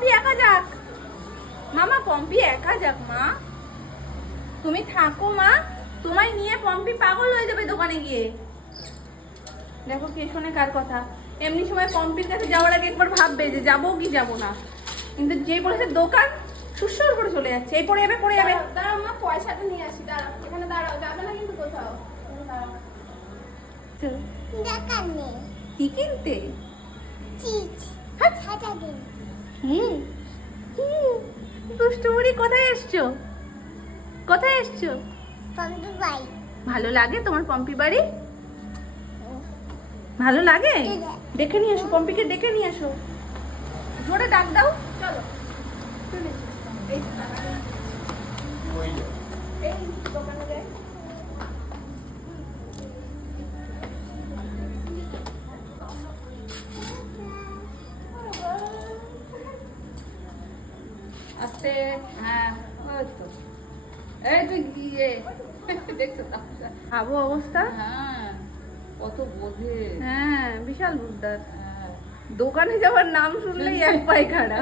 পম্পি একা যাক, মামা পম্পি একা যাক। মা তুমি থাকো মা, তোমায় নিয়ে পম্পি পাগল হয়ে যাবে দোকানে গিয়ে। দেখো কে শোনে কার কথা। এমনি সময় পম্পির কাছে যাওয়ার আগে একবার ভাববে যে যাবো কি যাবো না, কিন্তু যেই বলেছে দোকান সুসর করে চলে যাচ্ছে। এই পড়ে যাবে পড়ে যাবে। দাঁড়াও মা, পয়সাটা নিয়ে আসি। দাঁড়াও, এখানে দাঁড়াও, যাবে না কিন্তু কোথাও। কি কিনতে? দুষ্টুমুড়ি কোথায় এসছো? কোথায় এসছো? ভালো লাগে তোমার পম্পি বাড়ি? ভালো লাগে? ডেকে নিয়ে আসো পম্পিকে, ডেকে নিয়ে আসো, জোরে ডাক দাও। চলো এই দোকানে যাই। আস্তে, হ্যাঁ ওই তো, এই তুই গিয়ে দেখছো খাবো অবস্থা। হ্যাঁ কত বোঝে। হ্যাঁ বিশাল বুঝদার। দোকানে যাওয়ার নাম শুনলেই এক পায়ে খাড়া।